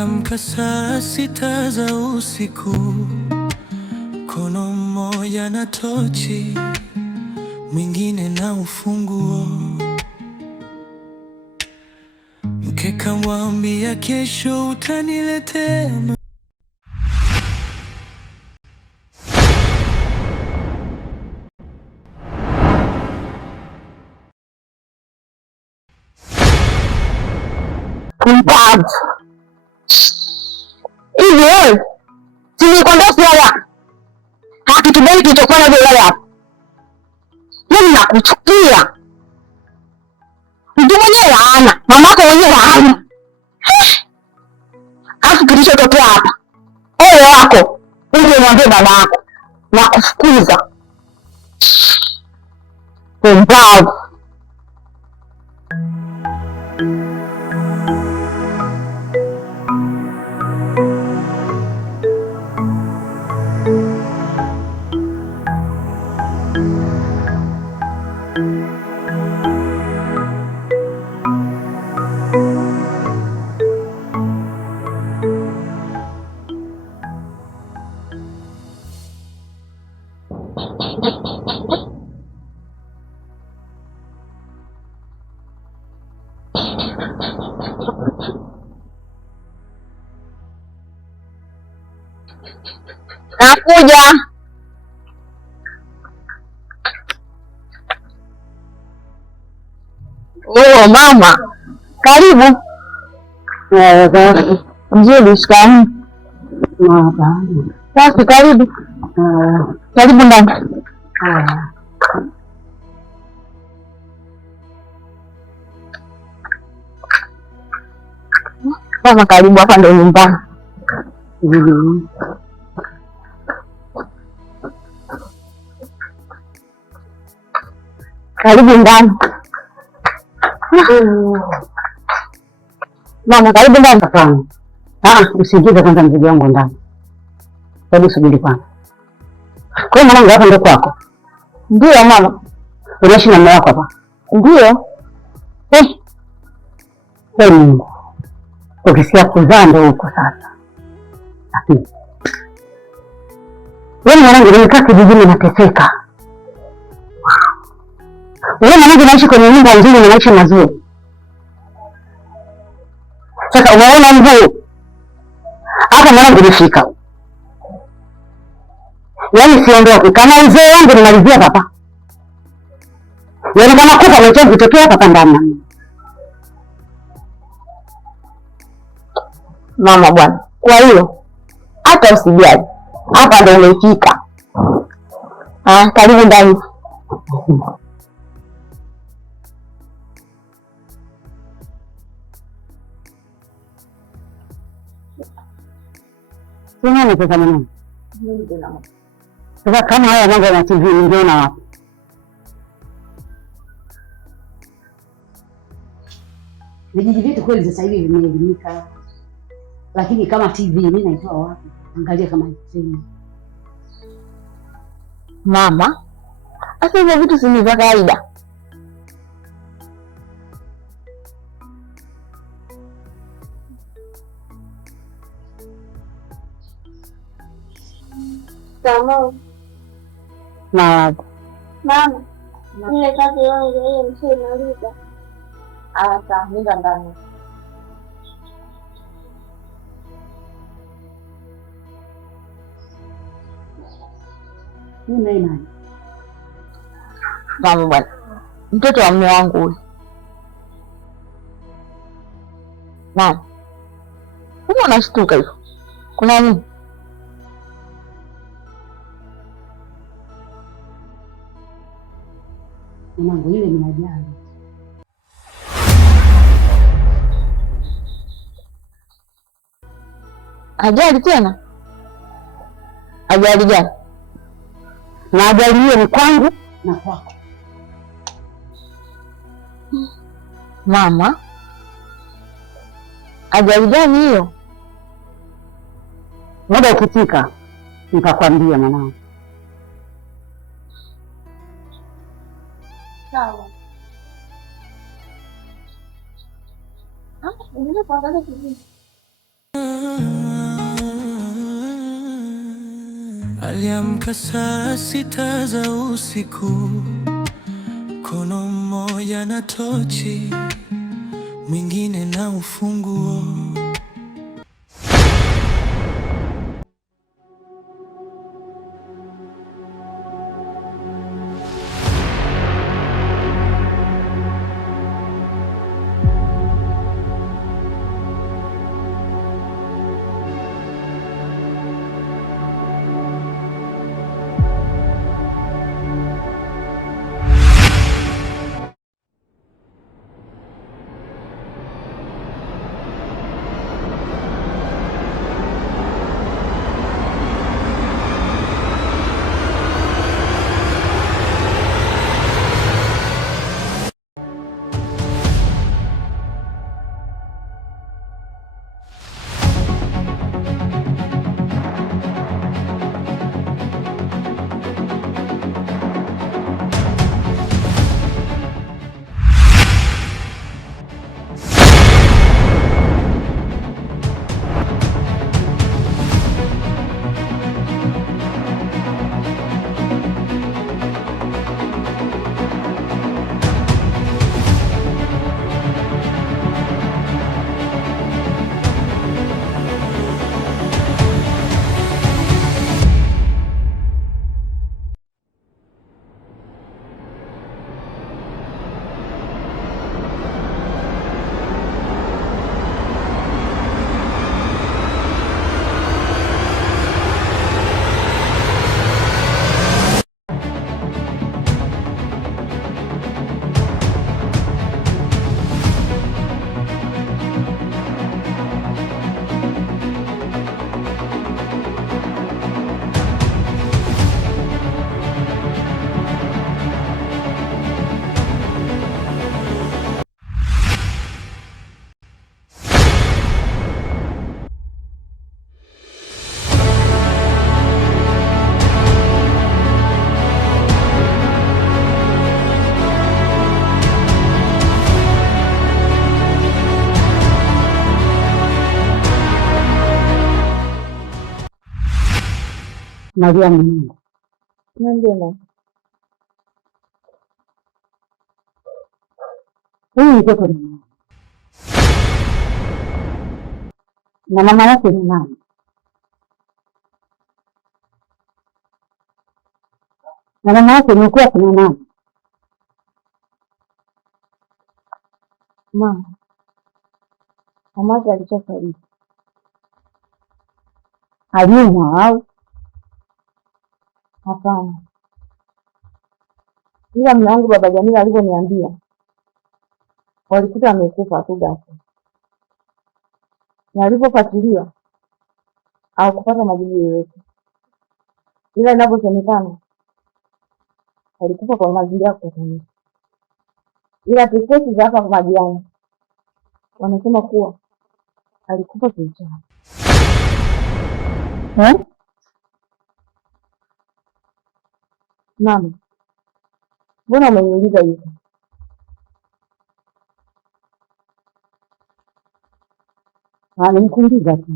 Niliamka saa 6 za usiku, mkono mmoja na tochi, mwingine na ufunguo. Mkeka mwambia kesho utaniletea. Mpad hivi wewe, si nilikwambia usilala? Hakitubali kilichokuwa na wewe hapa. Mimi nakuchukia. Mtu mwenyewe laana, mamako mwenyewe laana. Alafu kilichotokea hapa, ole wako uje mwambie baba yako na kufukuza. Mpad nakuja. Oh mama, karibu. Mzuri, shikamoo. Basi karibu. Karibu ndani. Mama karibu, hapa ndo nyumbani. Karibu ndani. Mama karibu ndani. Usiingize kwanza mzigo wangu ndani. Hebu subiri kwanza. Kwa hiyo mwanangu hapa ndio kwako? Ndio mama. Unaishi na mume wako hapa? Ndio. Mungu. Ukisikia kuzaa ndio huko sasa. Lakini wewe mwanangu nimekaa kijijini nateseka. Wewe mwanangu naishi kwenye nyumba nzuri na maisha mazuri. Sasa unaona mvua. Hapa mwanangu nifika. Yaani siondoke kama mzee wangu nimalizia papa. Yaani kama kufa mchezo kutokea hapa ndani. Mama bwana. Kwa hiyo hata usijali. Hapa ndio umefika. Karibu ndani. Sina ni pesa mwanangu. Sasa kama haya mambo ya TV ungeona wapi? Vijiji vyetu kweli sasa hivi vimeelimika. Lakini kama TV mimi naitoa wapi? Angalia kama TV. Mama, hata hivyo vitu si vya kawaida. Mama. Mama. Ile kazi yangu hiyo mshinaliza. Sawa, nenda ndani. Mimi nani? Mama bwana. Mtoto wa mume wangu huyu. Mama. Mbona unashtuka hivyo? Kuna nini? Mwanangu yule ni ajali. Ajali tena? Ajali gani? Na ajali hiyo ni kwangu na kwako. Mama, ajali gani hiyo? Muda ukitika nitakwambia mwanangu. Sawa. Ndio kwa sababu Aliamka saa 6 za usiku, mkono mmoja na tochi, mwingine na ufunguo. Maria Mungu. Ndio. Huyu mtoto ni nani? Na mama yake ni nani? Na mama yake ni kwa kuna nani? Mama alishafariki. Aliumwa au? Hapana. Ila mume wangu baba Jamila alivyoniambia walikuta amekufa tu ghafla. Na alipofuatilia au kupata majibu yoyote. Ila inavyosemekana alikufa kwa mazingira ya kutatanisha. Ila ripoti za hapa majirani wanasema kuwa alikufa kiuchawi. Mama, mbona umeniuliza hivyo? Nimekuuliza tu.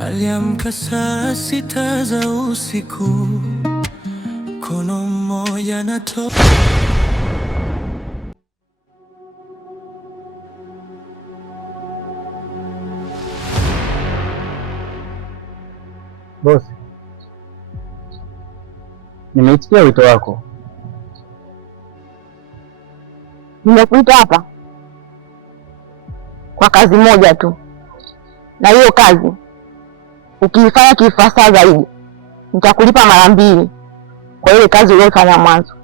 Aliamka saa 6 za usiku, mkono mmoja na tochi. Bosi, nimeitikia wito wako. Nimekuita hapa kwa kazi moja tu, na hiyo kazi ukiifanya kifasaha zaidi nitakulipa mara 2 kwa ile kazi uliyofanya mwanzo.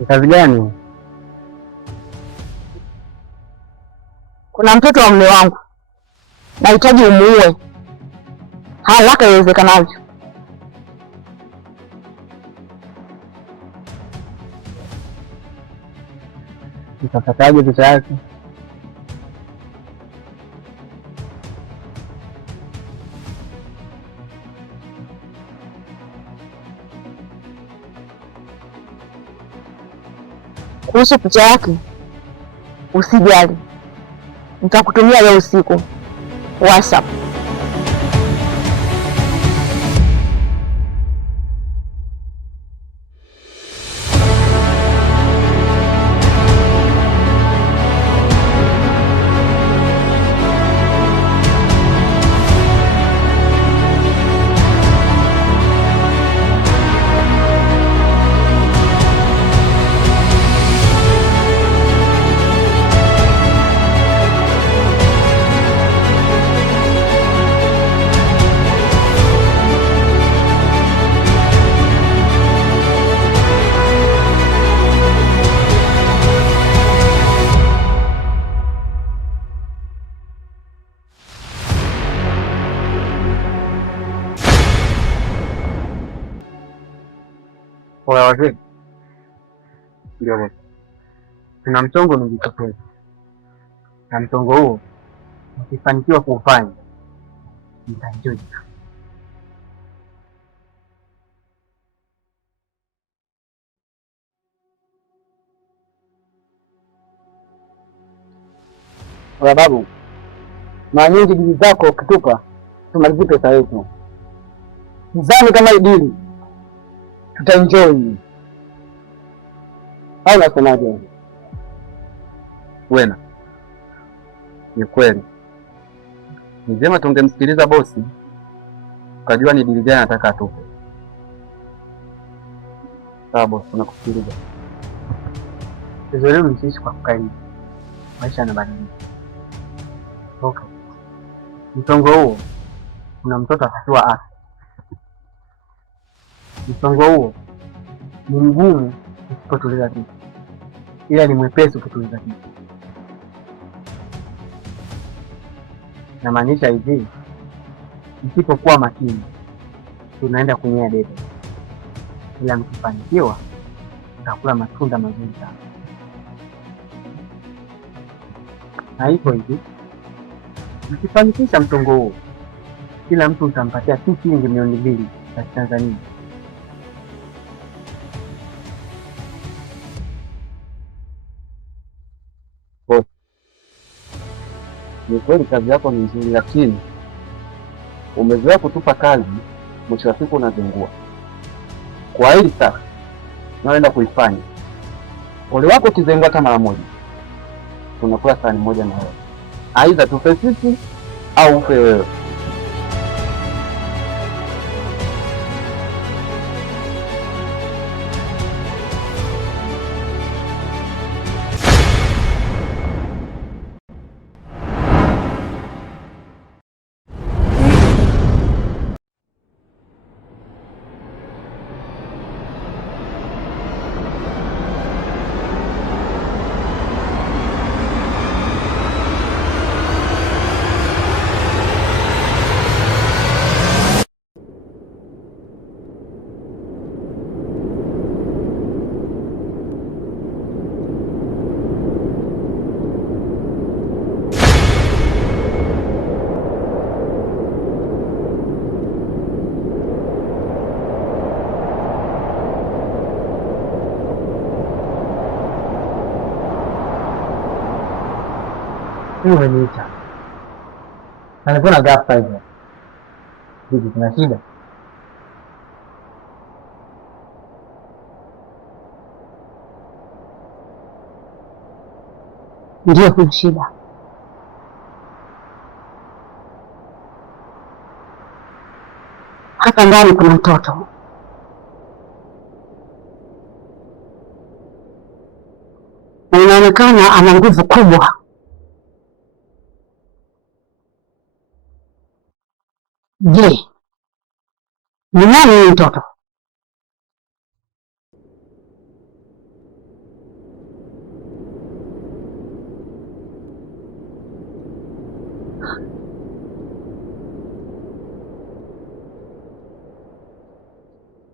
Ni kazi gani? Kuna mtoto wa mume wangu nahitaji umuue haraka iwezekanavyo. Utapataje pesa yake? Kuhusu picha yake usijali, nitakutumia leo usiku WhatsApp. Oya wazee, ndio bosi, tuna mchongo umejitokeza, na mchongo huo ukifanikiwa kuufanya mtaenjoy. Oya babu, mara nyingi dili zako ukitupa tumalizie pesa yetu. Nizani kama idili tutaenjoy au unasemaje? Wena, ni kweli, ni vyema tungemsikiliza bosi, ukajua ni dili gani anataka atupe. Sawa bosi, tunakusikiliza. Leo nisiishi kwa kukaidi, maisha yanabadilika. Okay, mchongo huo kuna mtoto atakiwa afya. Mchongo huo ni mgumu usipotuliza kitu, ila ni mwepesi ukituliza kitu. Namaanisha hivi, msipokuwa makini tunaenda kunyea debe, ila mkifanikiwa utakula matunda mazuri sana. Na hivyo hivi, mkifanikisha mchongo huo, kila mtu utampatia shilingi milioni 2 za Tanzania. Ni kweli kazi yako ni nzuri, lakini umezoea kutupa kazi, mwisho wa siku unazingua. Kwa hili sasa naenda kuifanya, ole wako ukizengua hata mara moja, tunakula sahani moja na wewe. Aidha tufe sisi au ufe wewe. Umeniita na nilikuwa na ghafla hivyo. Hivi kuna shida? Ndio, kuna shida. Hapa ndani kuna mtoto na inaonekana ana nguvu kubwa. Je, ni nani huyu mtoto?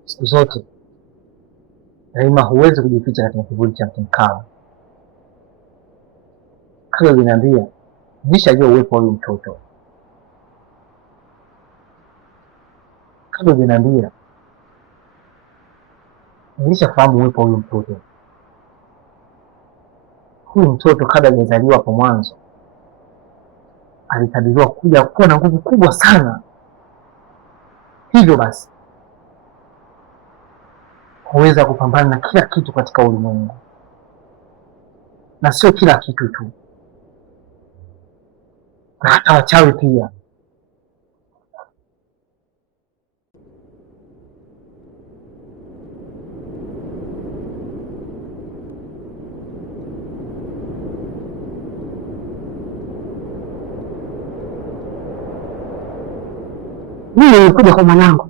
Siku zote daima huwezi kujificha katika kivuli cha mkao. Kama vinaambia, nishajua uwepo wa huyu mtoto. Kama vinaambia, nilishafahamu uwepo wa huyu mtoto. huyu mtoto kabla hajazaliwa hapo mwanzo alikadiriwa kuja kuwa na nguvu kubwa sana, hivyo basi huweza kupambana na kila kitu katika ulimwengu, na sio kila kitu tu, na hata wachawi pia. Mimi nimekuja kwa mwanangu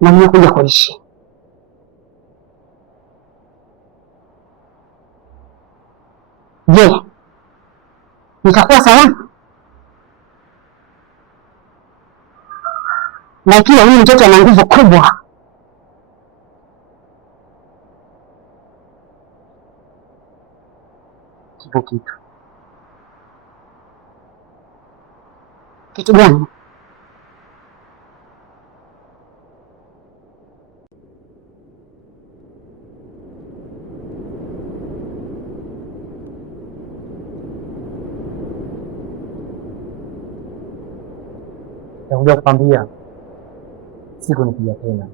na nimekuja kuishi. Je, nitakuwa salama? Na ikiwa huyu mtoto ana nguvu kubwa, Kipo kitu gani? Nakuja kukwambia siku nikija tena.